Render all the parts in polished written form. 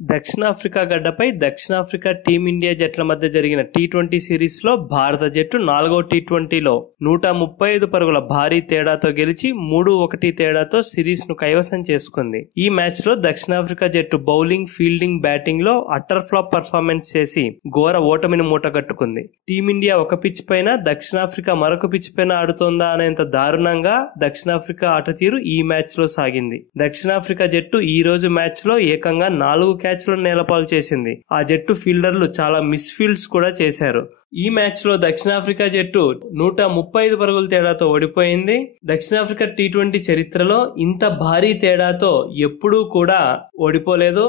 దక్షిణాఫ్రికా గడ్డపై దక్షిణాఫ్రికా టీమిండియా జట్ల మధ్య జరిగిన టీ20 సిరీస్లో భారత జట్టు 4వ టీ20లో 135 పరుగుల భారీ తేడాతో గెలిచి 3-1 తేడాతో సిరీస్ను కైవసం చేసుకుంది. ఈ మ్యాచ్లో దక్షిణాఫ్రికా జట్టు బౌలింగ్, ఫీల్డింగ్, బ్యాటింగ్లో అట్టర్ ఫ్లాప్ పర్ఫార్మెన్స్ చేసి ఘోర ఓటమిని మూటగట్టుకుంది. టీమిండియా ఒక పిచ్ పైన, దక్షిణాఫ్రికా మరొక పిచ్ పైన ఆడుతోందా అనేంత దారుణంగా దక్షిణాఫ్రికా ఆట తీరు ఈ మ్యాచ్లో సాగింది. దక్షిణాఫ్రికా జట్టు ఈ రోజు మ్యాచ్లో ఏకంగా 4 క్యాచ్లను నేలపాలు చేసింది. ఆ జట్టు ఫీల్డర్లు చాలా మిస్ఫీల్డ్స్ కూడా చేశారు. ఈ మ్యాచ్ లో దక్షిణాఫ్రికా జట్టు 135 పరుగుల తేడాతో ఓడిపోయింది. దక్షిణాఫ్రికా టీ20 చరిత్రలో ఇంత భారీ తేడాతో ఎప్పుడూ కూడా ఓడిపోలేదు.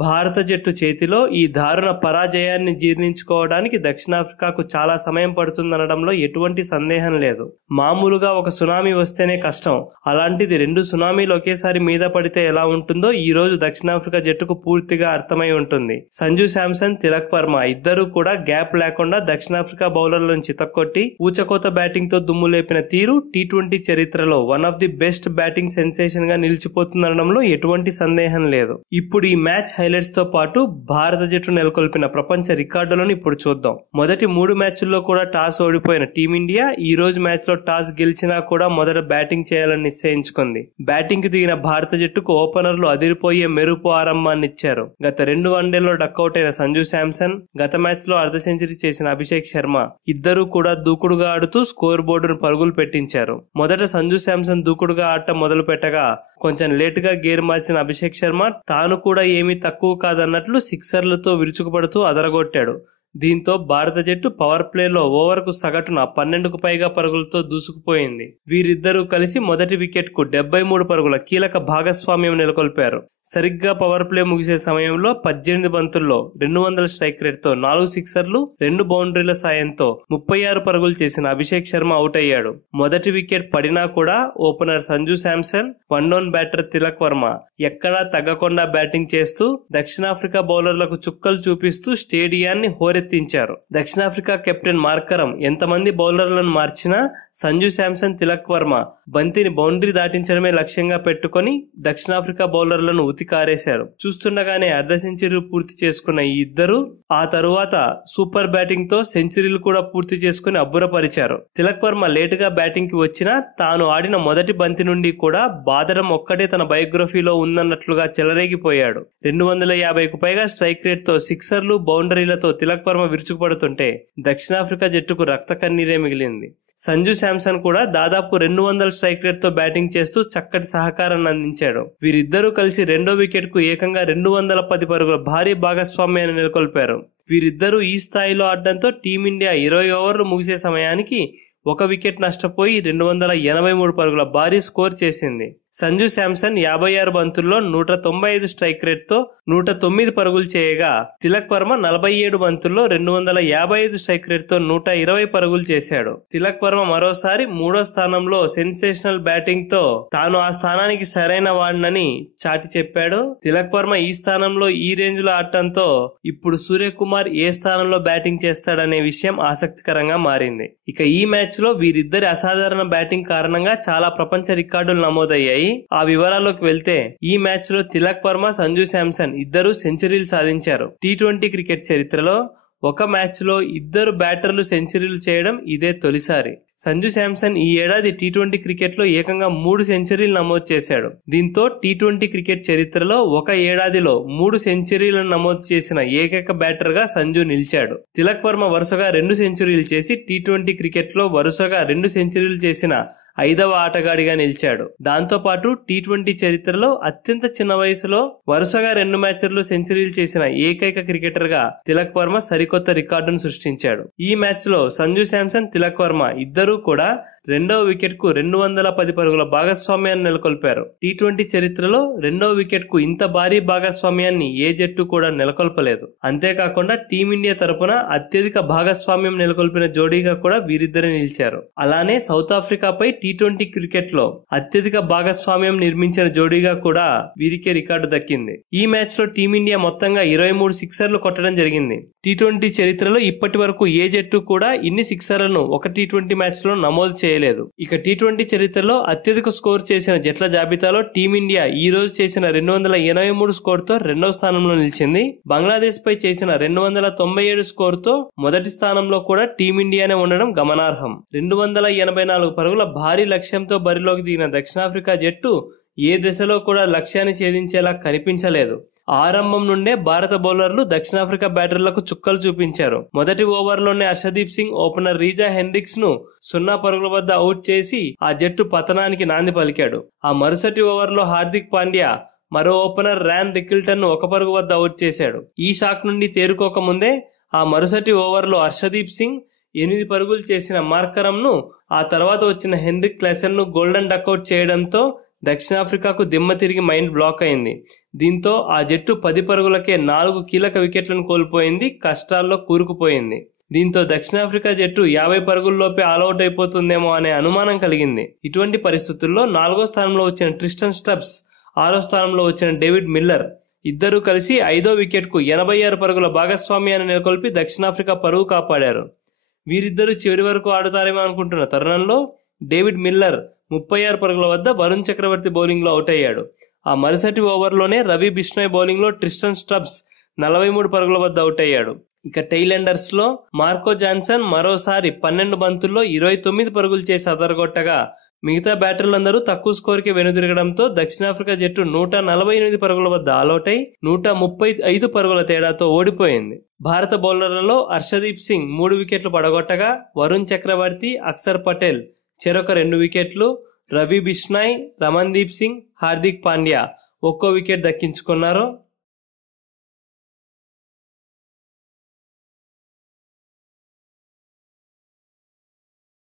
భారత జట్టు చేతిలో ఈ దారుణ పరాజయాన్ని జీర్ణించుకోవడానికి దక్షిణాఫ్రికాకు చాలా సమయం పడుతుందనడంలో ఎటువంటి సందేహం లేదు. మామూలుగా ఒక సునామీ వస్తేనే కష్టం, అలాంటిది 2 సునామీలు ఒకేసారి మీద పడితే ఎలా ఉంటుందో ఈ రోజు దక్షిణాఫ్రికా జట్టుకు పూర్తిగా అర్థమై ఉంటుంది. సంజు శాంసన్, తిలక్ వర్మ ఇద్దరూ కూడా గ్యాప్ లేకుండా దక్షిణాఫ్రికా బౌలర్లను చితక్కొట్టి ఊచకోత బ్యాటింగ్ తో దుమ్ము లేపిన తీరు టీ20 చరిత్రలో one of the best batting sensation గా నిలిచిపోతుందనడంలో ఎటువంటి సందేహం లేదు. ఇప్పుడు ఈ మ్యాచ్ హైలైట్స్ తో పాటు భారత జట్టు నెలకొల్పిన ప్రపంచ రికార్డులను ఇప్పుడు చూద్దాం. మొదటి 3 మ్యాచ్ల్లో కూడా టాస్ ఓడిపోయిన టీమిండియా ఈ రోజు మ్యాచ్ లో టాస్ గెలిచినా కూడా మొదట బ్యాటింగ్ చేయాలని నిశ్చయించుకుంది. బ్యాటింగ్ కు దిగిన భారత జట్టుకు ఓపెనర్లు అదిరిపోయే మెరుపు ఆరంభాన్ని ఇచ్చారు. గత 2 వన్డేల్లో డక్అవుట్ అయిన సంజు శాంసన్, గత మ్యాచ్ లో అర్ధ సెంచరీ చేసిన అభిషేక్ శర్మ ఇద్దరూ కూడా దూకుడుగా ఆడుతూ స్కోర్ బోర్డును పరుగులు పెట్టించారు. మొదట సంజు శాంసన్ దూకుడుగా ఆడటం మొదలు పెట్టగా కొంచెం లేట్ గా గేర్ మార్చిన అభిషేక్ శర్మ తాను కూడా ఏమీ తక్కువ కాదన్నట్లు సిక్సర్లతో విరుచుకుపడుతూ అదరగొట్టాడు. దీంతో భారత జట్టు పవర్ ప్లేలో ఓవర్కు సగటున 12కు పైగా పరుగులతో దూసుకుపోయింది. వీరిద్దరూ కలిసి మొదటి వికెట్ కు 73 పరుగుల కీలక భాగస్వామ్యం నెలకొల్పారు. సరిగ్గా పవర్ ప్లే ముగిసే సమయంలో 18 బంతుల్లో 200 స్ట్రైక్ రేట్ తో 4 సిక్సర్లు, 2 బౌండరీల సాయంతో 36 పరుగులు చేసిన అభిషేక్ శర్మ అవుట్ అయ్యాడు. మొదటి వికెట్ పడినా కూడా opener Sanju Samson, one down batter Tilak Varma ఎక్కడా తగ్గకుండా బ్యాటింగ్ చేస్తూ దక్షిణాఫ్రికా బౌలర్లకు చుక్కలు చూపిస్తూ స్టేడియాన్ని హోరెత్తించారు. దక్షిణాఫ్రికా కెప్టెన్ మార్కరం ఎంతమంది బౌలర్లను మార్చినా సంజు శాంసన్, తిలక్ వర్మ బంతిని బౌండరీ దాటించడమే లక్ష్యంగా పెట్టుకుని దక్షిణాఫ్రికా బౌలర్లను ఉతికారేశారు. చూస్తుండగానే అర్ధ సెంచరీ పూర్తి చేసుకున్న ఈ ఇద్దరు ఆ తరువాత సూపర్ బ్యాటింగ్ తో సెంచరీలు కూడా పూర్తి చేసుకుని అబ్బురపరిచారు. తిలక్ వర్మ లేటుగా బ్యాటింగ్ కి వచ్చినా తాను ఆడిన మొదటి బంతి నుండి కూడా బాదడం ఒక్కటే తన బయోగ్రఫీలో ఉందన్నట్లుగా చెలరేగిపోయాడు. 250కు పైగా స్ట్రైక్ రేట్ తో సిక్సర్లు, బౌండరీలతో తిలక్ వర్మ విరుచుకుపడుతుంటే దక్షిణాఫ్రికా జట్టుకు రక్త కన్నీరే మిగిలింది. సంజు శాంసన్ కూడా దాదాపు 200 స్ట్రైక్ రేట్ తో బ్యాటింగ్ చేస్తూ చక్కటి సహకారాన్ని అందించాడు. వీరిద్దరూ కలిసి రెండో వికెట్ కు ఏకంగా 210 పరుగుల భారీ భాగస్వామ్యాన్ని నెలకొల్పారు. వీరిద్దరూ ఈ స్థాయిలో ఆడడంతో టీమిండియా 20 ఓవర్లు ముగిసే సమయానికి 1 వికెట్ నష్టపోయి 283 పరుగుల భారీ స్కోర్ చేసింది. సంజు శాంసన్ 56 బంతుల్లో 195 స్ట్రైక్ రేట్ తో 109 పరుగులు చేయగా తిలక్ వర్మ 47 బంతుల్లో 255 స్ట్రైక్ రేట్ తో 120 పరుగులు చేశాడు. తిలక్ వర్మ మరోసారి 3వ స్థానంలో సెన్సేషనల్ బ్యాటింగ్ తో తాను ఆ స్థానానికి సరైన వాడినని చాటి చెప్పాడు. తిలక్ వర్మ ఈ స్థానంలో ఈ రేంజ్ లో ఆడటంతో ఇప్పుడు సూర్యకుమార్ ఏ స్థానంలో బ్యాటింగ్ చేస్తాడనే విషయం ఆసక్తికరంగా మారింది. ఇక ఈ మ్యాచ్ లో వీరిద్దరి అసాధారణ బ్యాటింగ్ కారణంగా చాలా ప్రపంచ రికార్డులు నమోదయ్యాయి. ఆ వివరాల్లోకి వెళ్తే ఈ మ్యాచ్ లో తిలక్ వర్మ, సంజు శాంసన్ ఇద్దరు సెంచరీలు సాధించారు. టీ20 క్రికెట్ చరిత్రలో ఒక మ్యాచ్ లో ఇద్దరు బ్యాటర్లు సెంచరీలు చేయడం ఇదే తొలిసారి. సంజు శాంసన్ ఈ ఏడాది టీ20 క్రికెట్ లో ఏకంగా 3 సెంచరీలు నమోదు చేశాడు. దీంతో టీ20 క్రికెట్ చరిత్రలో ఒక ఏడాదిలో 3 సెంచరీలను నమోదు చేసిన ఏకైక బ్యాటర్ గా సంజు నిలిచాడు. తిలక్ వర్మ వరుసగా 2 సెంచరీలు చేసి టీ20 క్రికెట్ లో వరుసగా 2 సెంచరీలు చేసిన 5వ ఆటగాడిగా నిలిచాడు. దాంతో పాటు టీ20 చరిత్రలో అత్యంత చిన్న వయసులో వరుసగా 2 మ్యాచ్ల్లో సెంచరీలు చేసిన ఏకైక క్రికెటర్ గా తిలక్ వర్మ సరికొత్త రికార్డును సృష్టించాడు. ఈ మ్యాచ్ లో సంజు శాంసన్, తిలక్ వర్మ ఇద్దరు కూడా రెండవ వికెట్ కు 210 పరుగుల భాగస్వామ్యాన్ని నెలకొల్పారు. టీ20 చరిత్రలో రెండవ వికెట్ కు ఇంత భారీ భాగస్వామ్యాన్ని ఏ జట్టు కూడా నెలకొల్పలేదు. అంతేకాకుండా టీమిండియా తరపున అత్యధిక భాగస్వామ్యం నెలకొల్పిన జోడీగా కూడా వీరిద్దరే నిలిచారు. అలానే సౌత్ ఆఫ్రికాపై టీ20 క్రికెట్ లో అత్యధిక భాగస్వామ్యం నిర్మించిన జోడీగా కూడా వీరికే రికార్డు దక్కింది. ఈ మ్యాచ్ లో టీమిండియా మొత్తంగా 23 సిక్సర్లు కొట్టడం జరిగింది. టీ20 చరిత్రలో ఇప్పటి వరకు ఏ జట్టు కూడా ఇన్ని సిక్సర్లను ఒక టీ20 మ్యాచ్ లో నమోదు చేయలేదు. చేయలేదు. ఇక టీ20 చరిత్రలో అత్యధిక స్కోర్ చేసిన జట్ల జాబితాలో టీమిండియా ఈ రోజు చేసిన 283 స్కోర్తో రెండవ స్థానంలో నిలిచింది. బంగ్లాదేశ్ పై చేసిన 297 స్కోర్తో మొదటి స్థానంలో కూడా టీమిండియానే ఉండడం గమనార్హం. 284 పరుగుల భారీ లక్ష్యంతో బరిలోకి దిగిన దక్షిణాఫ్రికా జట్టు ఏ దశలో కూడా లక్ష్యాన్ని ఛేదించేలా కనిపించలేదు. ఆరంభం నుండే భారత బౌలర్లు దక్షిణాఫ్రికా బ్యాటర్లకు చుక్కలు చూపించారు. మొదటి ఓవర్లోనే Harshdeep Singh opener Reeza Hendricks ను 0 పరుగుల వద్ద అవుట్ చేసి ఆ జట్టు పతనానికి నాంది పలికాడు. ఆ మరుసటి ఓవర్లో హార్దిక్ పాండ్యా మరో ఓపెనర్ ర్యాన్ రికిల్టన్ ను 1 పరుగు వద్ద అవుట్ చేశాడు. ఈ షాక్ నుండి తేరుకోకముందే ఆ మరుసటి ఓవర్లో హర్షదీప్ సింగ్ 8 పరుగులు చేసిన మార్కరమ్ ను, ఆ తర్వాత వచ్చిన హెన్రిక్ క్లాసెన్ ను గోల్డెన్ డకౌట్ చేయడంతో దక్షిణాఫ్రికాకు దిమ్మ తిరిగి మైండ్ బ్లాక్ అయింది. దీంతో ఆ జట్టు 10 పరుగులకే 4 కీలక వికెట్లను కోల్పోయింది, కష్టాల్లో కూరుకుపోయింది. దీంతో దక్షిణాఫ్రికా జట్టు 50 పరుగుల్లోపే ఆల్అౌట్ అయిపోతుందేమో అనే అనుమానం కలిగింది. ఇటువంటి పరిస్థితుల్లో 4వ స్థానంలో వచ్చిన ట్రిస్టన్ స్టబ్స్, 6వ స్థానంలో వచ్చిన డేవిడ్ మిల్లర్ ఇద్దరూ కలిసి 5వ వికెట్ కు 86 పరుగుల భాగస్వామ్యాన్ని నెలకొల్పి దక్షిణాఫ్రికా పరువు కాపాడారు. వీరిద్దరూ చివరి వరకు ఆడుతారేమో అనుకుంటున్న తరుణంలో డేవిడ్ మిల్లర్ 36 పరుగుల వద్ద వరుణ్ చక్రవర్తి బౌలింగ్ లో అవుట్ అయ్యాడు. ఆ మరుసటి ఓవర్లోనే రవి బిష్ణోయ్ బౌలింగ్ లో ట్రిస్టన్ స్టబ్స్ 43 పరుగుల వద్ద అవుట్ అయ్యాడు. ఇక టెయిలెండర్స్ లో మార్కో జాన్సన్ మరోసారి 12 బంతుల్లో 29 పరుగులు చేసి అదరగొట్టగా మిగతా బ్యాటర్లందరూ తక్కువ స్కోర్కి వెనుదిరగడంతో దక్షిణాఫ్రికా జట్టు 148 పరుగుల వద్ద ఆలౌట్ అయి 135 పరుగుల తేడాతో ఓడిపోయింది. భారత బౌలర్లలో హర్షదీప్ సింగ్ 3 వికెట్లు పడగొట్టగా వరుణ్ చక్రవర్తి, అక్షర్ పటేల్ చెరొక 2 వికెట్లు, రవి బిష్నాయ్, రమన్దీప్ సింగ్, హార్దిక్ పాండ్యా ఒక్కో వికెట్ దక్కించుకున్నారు.